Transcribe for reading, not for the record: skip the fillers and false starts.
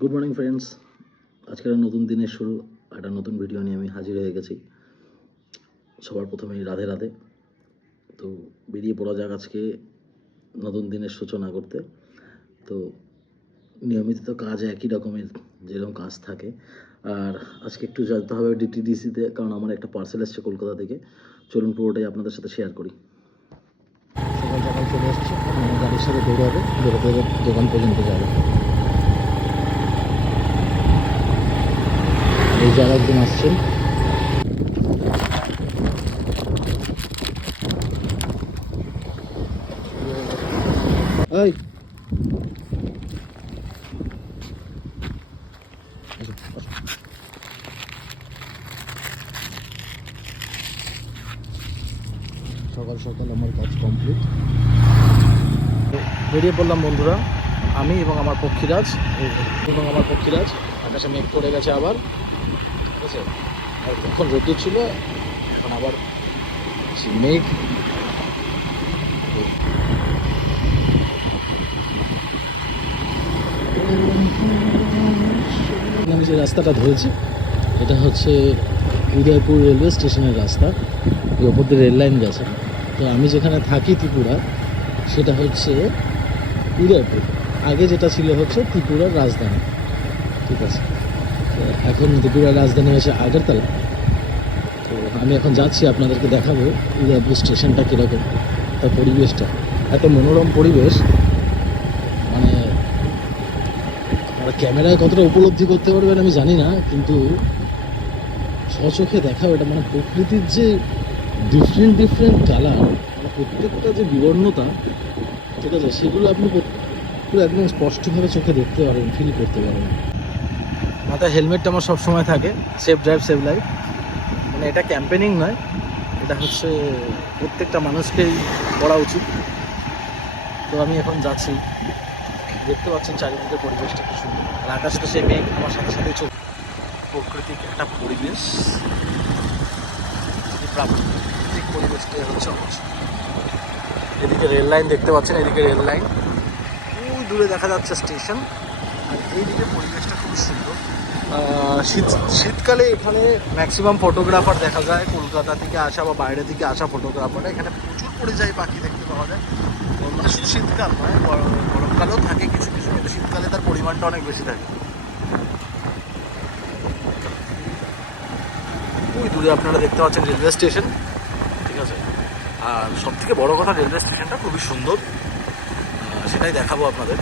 Good morning friends. আজকের নতুন দিনের শুরু, একটা নতুন ভিডিও নিয়ে আমি হাজির হয়ে গেছি। সবার প্রথমেই রাধে রাধে। তো বেরিয়ে পড়া যাক আজকে নতুন দিনের সূচনা করতে। তো নিয়মিত তো কাজ একই রকমের, যেরকম কাজ থাকে। আর আজকে একটু যেতে হবে ডিটিডিসিতে, কারণ আমার একটা পার্সেল এসছে কলকাতা থেকে। চলুন পুরোটাই আপনাদের সাথে শেয়ার করি। সকাল সকাল চলে এসছে, গাড়ির সাথে দৌড়াবে, দৌড়াতে দোকান পর্যন্ত যাবে। এই যে একজন আসছেন। এই সকাল সকাল আমার কাজ কমপ্লিট। বেরিয়ে পড়লাম বন্ধুরা, আমি এবং আমার পক্ষীরাজ। আকাশে মেঘ পড়ে গেছে আবার, ঠিক আছে। আর কখন রোদ্দুর ছিল, এখন আবার মেঘ। আমি যে রাস্তাটা ধরেছি, এটা হচ্ছে উদয়পুর রেলওয়ে স্টেশনের রাস্তা। এই ওপর দিয়ে রেল লাইন গেছে। তো আমি যেখানে থাকি ত্রিপুরা, সেটা হচ্ছে উদয়পুর। আগে যেটা ছিল হচ্ছে ত্রিপুরার রাজধানী, ঠিক আছে। তো এখন ত্রিপুরার রাজধানী হচ্ছে আগরতলা। তো আমি এখন যাচ্ছি, আপনাদেরকে দেখাবো উদয়পুর স্টেশনটা কীরকম, তার পরিবেশটা। এত মনোরম পরিবেশ, মানে আপনারা ক্যামেরায় কতটা উপলব্ধি করতে পারবেন আমি জানি না, কিন্তু স্বচোখে দেখা এটা, মানে প্রকৃতির যে ডিফারেন্ট কালার, প্রত্যেকটা যে বিবর্ণতা, ঠিক আছে, সেগুলো আপনি পুরো একদম স্পষ্টভাবে চোখে দেখতে পারবেন, ফিল করতে পারবেন। মাথায় হেলমেটটা আমার সবসময় থাকে, সেফ ড্রাইভ সেভ লাইফ। মানে এটা ক্যাম্পেনিং নয়, এটা হচ্ছে প্রত্যেকটা মানুষকেই করা উচিত। তো আমি এখন যাচ্ছি, দেখতে পাচ্ছেন চারিদিকের পরিবেশটা কি সুন্দর। আর আকাশটা সে মেঘ আমার সাথে সাথে চোখ। প্রকৃতিক একটা পরিবেশ, প্রাকৃতিক পরিবেশটাই হচ্ছে অবশ্যই। এদিকে রেল লাইন দেখতে পাচ্ছেন, এদিকে রেল লাইন, ওই দূরে দেখা যাচ্ছে স্টেশন। আর এইদিকে পরিবেশটা খুব সুন্দর। শীতকালে এখানে ম্যাক্সিমাম ফটোগ্রাফার দেখা যায়, কলকাতা থেকে আসা বা বাইরে থেকে আসা ফটোগ্রাফাররা এখানে প্রচুর পরিযায়ী পাখি দেখতে পাওয়া যায়। মানে শুধু শীতকাল নয়, গরমকালেও থাকে কিছু কিছু, কিন্তু শীতকালে তার পরিমাণটা অনেক বেশি থাকে। ওই দূরে আপনারা দেখতে পাচ্ছেন রেলওয়ে স্টেশন, ঠিক আছে। আর সব থেকে বড় কথা, রেলওয়ে স্টেশনটা খুবই সুন্দর, সেটাই দেখাবো আপনাদের।